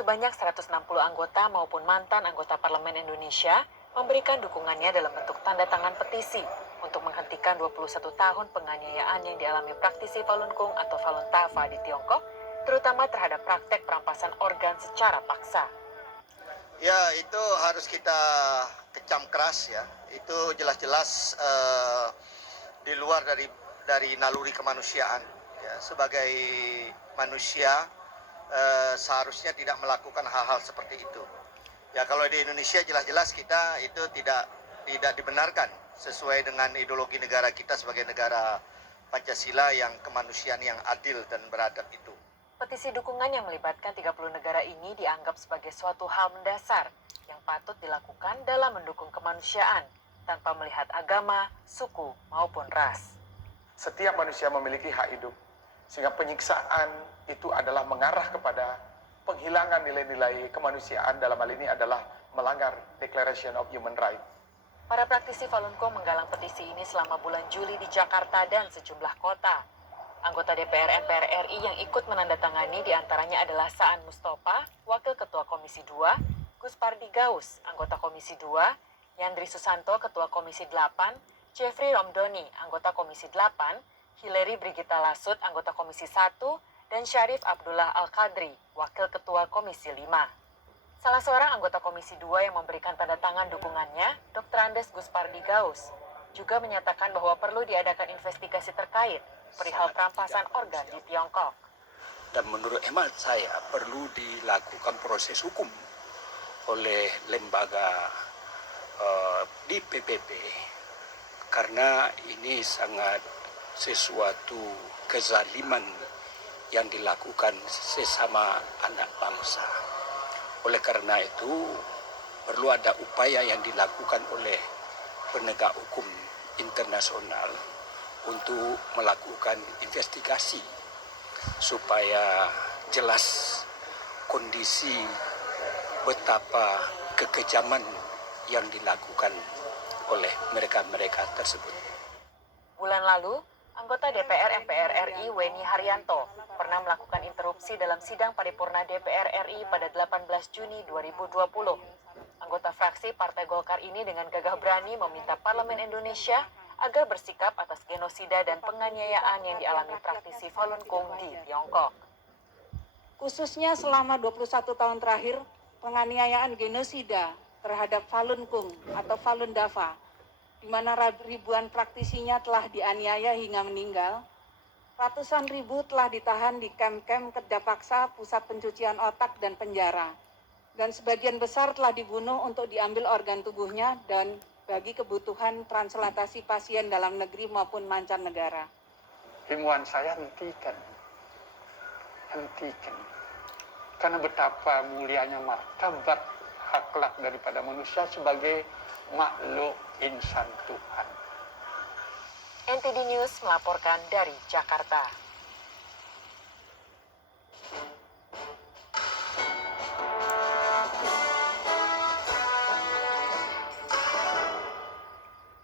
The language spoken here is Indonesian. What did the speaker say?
Sebanyak 160 anggota maupun mantan anggota Parlemen Indonesia memberikan dukungannya dalam bentuk tanda tangan petisi untuk menghentikan 21 tahun penganiayaan yang dialami praktisi Falun Gong atau Falun Dafa di Tiongkok, terutama terhadap praktek perampasan organ secara paksa. Ya, itu harus kita kecam keras ya. Itu jelas-jelas di luar dari naluri kemanusiaan. Ya, sebagai manusia seharusnya tidak melakukan hal-hal seperti itu. Ya, kalau di Indonesia jelas-jelas kita itu tidak dibenarkan sesuai dengan ideologi negara kita sebagai negara Pancasila yang kemanusiaan yang adil dan beradab itu. Petisi dukungan yang melibatkan 30 negara ini dianggap sebagai suatu hal mendasar yang patut dilakukan dalam mendukung kemanusiaan tanpa melihat agama, suku, maupun ras. Setiap manusia memiliki hak hidup, sehingga penyiksaan itu adalah mengarah kepada penghilangan nilai-nilai kemanusiaan. Dalam hal ini adalah melanggar Declaration of Human Rights. Para praktisi Falun Gong menggalang petisi ini selama bulan Juli di Jakarta dan sejumlah kota. Anggota DPR MPR RI yang ikut menandatangani diantaranya adalah Saan Mustafa, Wakil Ketua Komisi 2, Gus Pardi Gaus, Anggota Komisi 2, Yandri Susanto, Ketua Komisi 8, Jeffrey Romdoni, Anggota Komisi 8, Hilary Brigita Lasut, Anggota Komisi 1, dan Syarif Abdullah Al-Qadri, Wakil Ketua Komisi 5. Salah seorang anggota Komisi 2 yang memberikan tanda tangan dukungannya, Dr. Andes Gus Pardi Gaus, juga menyatakan bahwa perlu diadakan investigasi terkait perihal perampasan organ di Tiongkok. Dan menurut hemat saya perlu dilakukan proses hukum oleh lembaga di PBB karena ini sangat sesuatu kezaliman yang dilakukan sesama anak bangsa. Oleh karena itu perlu ada upaya yang dilakukan oleh penegak hukum internasional untuk melakukan investigasi supaya jelas kondisi betapa kekejaman yang dilakukan oleh mereka-mereka tersebut. Bulan lalu, anggota DPR MPR RI Weni Haryanto pernah melakukan interupsi dalam sidang paripurna DPR RI pada 18 Juni 2020. Anggota fraksi Partai Golkar ini dengan gagah berani meminta Parlemen Indonesia agar bersikap atas genosida dan penganiayaan yang dialami praktisi Falun Gong di Tiongkok. Khususnya selama 21 tahun terakhir, penganiayaan genosida terhadap Falun Gong atau Falun Dafa, di mana ribuan praktisinya telah dianiaya hingga meninggal, ratusan ribu telah ditahan di kamp-kamp kerja paksa, pusat pencucian otak, dan penjara. Dan sebagian besar telah dibunuh untuk diambil organ tubuhnya dan bagi kebutuhan transplantasi pasien dalam negeri maupun mancanegara. Himbauan saya hentikan. Karena betapa mulianya martabat akhlak daripada manusia sebagai makhluk insan Tuhan. NTD News melaporkan dari Jakarta.